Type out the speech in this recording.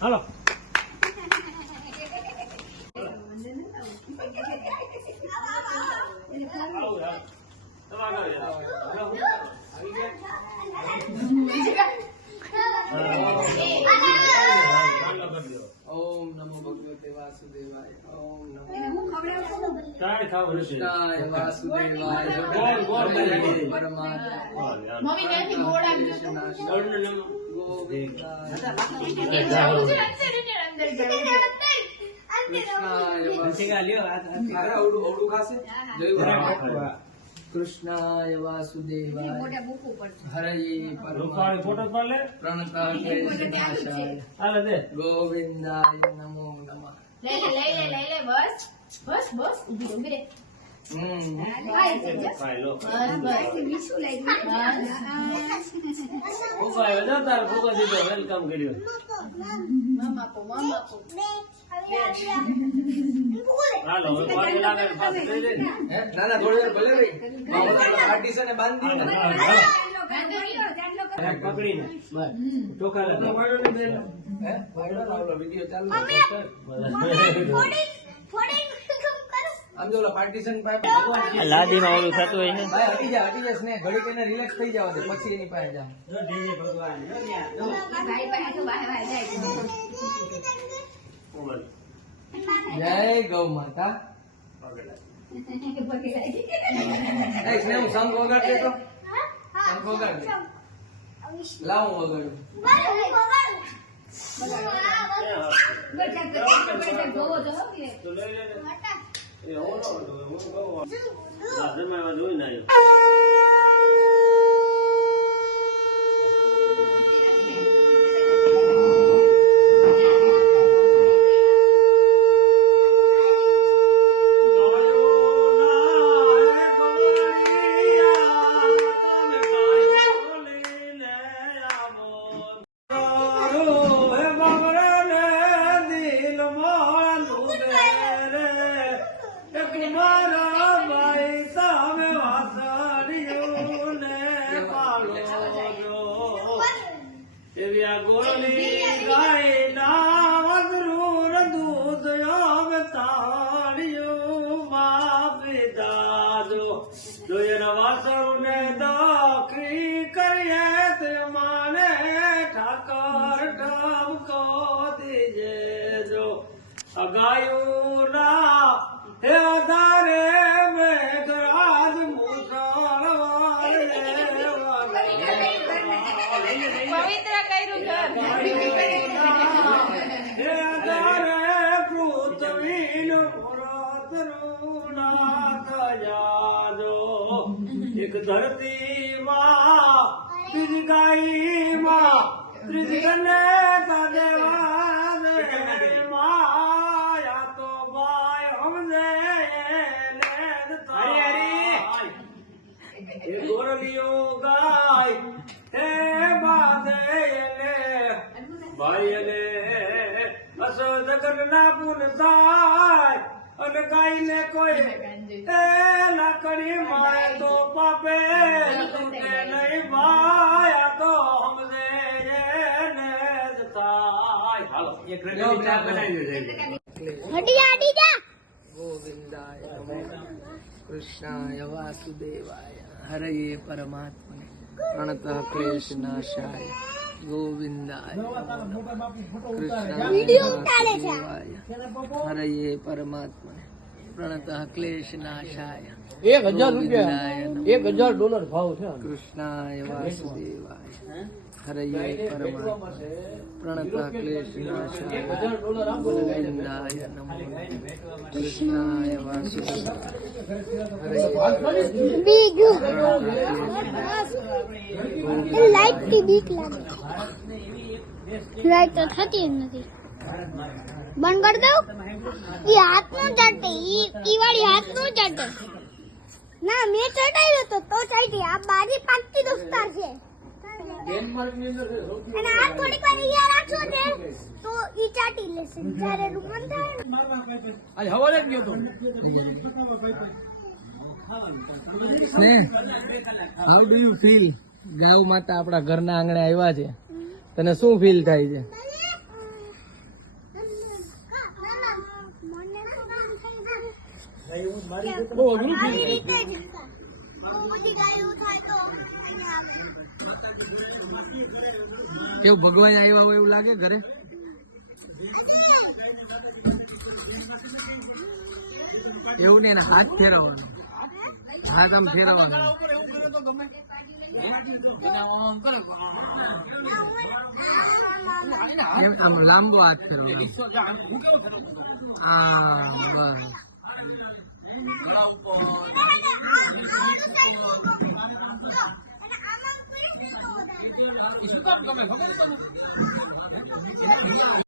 હાલો. ઓમ નમો ભગવતે વાસુદેવાય ઓમ નમો કાંઈ ખાવું કૃષ્ણાય વાસુદેવાય ગોળ, ગોળ પરમાત્મા. મમ્મી ગોળ આપજો નામ? કૃષ્ણાય વાસુદેવાય. હરયે રૂપાળી ફોટો પરમાત્મા પાડ લે. પ્રણતા ક્લેશનાશાય હાલે દે. ગોવિંદાય નમો નમઃ લઈ લે લઈ લે બસ બસ બસ ઊભી રહે, વેલકમ કર્યું હાલો ને થોડી વાર ભલે છે બાંધી પકડીને ચોખા લે હે? વાયડો ને ઓલો વીડિયો ચાલુ છે. આમ જો ઓલા પાર્ટીશન પાસે લાદીમાં ઓલું થતું હોય છે ભાઈ હટી જા હટી જા સ્નેહ. ઘડી કઈને રિલેક્સ થઈ જવા દે પછી એની પાસે જા ભાઈ પાસે તો વાહે વાહે જાય છે. જય ગૌ માતા. પગે લાગી. એ સ્નેહ હું શંખ વગાડ દે તો શંખ વગાડ દે. લાવ હું વગાડું. બેઠા બેઠા બેઠા જોવો તો હો કે. તો લઈ લે ને. એ હું ન હતું, હું કહું. આ જમાઈમાં જોઈને આવ્યો. એવી આ ગોળની ગાય ના વગરું દૂધ આવે તાળીઓ માં પીધાજો જો એના વાસણ ને દખી કરીએ તે માને ઠાકર ઠમકો દીજે જો અગાયું ના હે આધારે એક ધરતી માં ત્રીજી ગાઈ માં ત્રીજી કને દેવા માયા તો ભાઈ સમજે ને થાય. એ ગોરલીઓ ગાય જગન ના પુન થાય અને ગાય ને કોઈ એ લાકડી મારે તો પાપે તૂટે નહીં ભાઈ આ તો સમજે એને જ થાય. હાલો એક રગડી ચા બનાવી દેજો. ગોવિંદાય નમો. કૃષ્ણાય વાસુદેવાય. હરયે પરમાત્મને. પ્રણત ક્લેશ નાશાય ગોવિંદાય હરયે પરમાત્મા પ્રણત ક્લેશ નાશાય. એક હજાર એક હજાર ડોલર ભાવ છે કૃષ્ણાય વાસુદેવાય. હરયે પરમાત્મને પ્રણત ક્લેશ નાશાય ગોવિંદાય નમઃ. કૃષ્ણાય વાસુદેવાય બીગ લાઈટથી બીક લાગે. લાઈટ તો થતી જ નથી. બંધ કરી દઉં? ઈ હાથનું ચાટે. ઈ ઈ વાળી હાથનું ચાટે. ના મેં ચડાવ્યો તો તો ચાટી. આ બારી પાકતી દોસ્તાર છે. ડેનમાર્કની અંદર અને આ થોડીક વાર અહીંયા રાખશો ને તો ઈ ચાટી લેશે જ્યારે રૂમન થાય આજ હવાલે જ ગયો તો. હાઉ ડુ યુ ફીલ ગાઉ માતા આપણા ઘરના આંગણે આવ્યા છે. તને શું ફીલ થાય છે? બહુ અઘરું ફીલ કેવું ભગવાન આવ્યા હોય એવું લાગે ઘરે? એવું નહીં હાથ ફેરવવાનો. હાથ આમ ફેરવવાનો. લાંબો હાથ ફેરવવાનો. હા, બસ. આવડું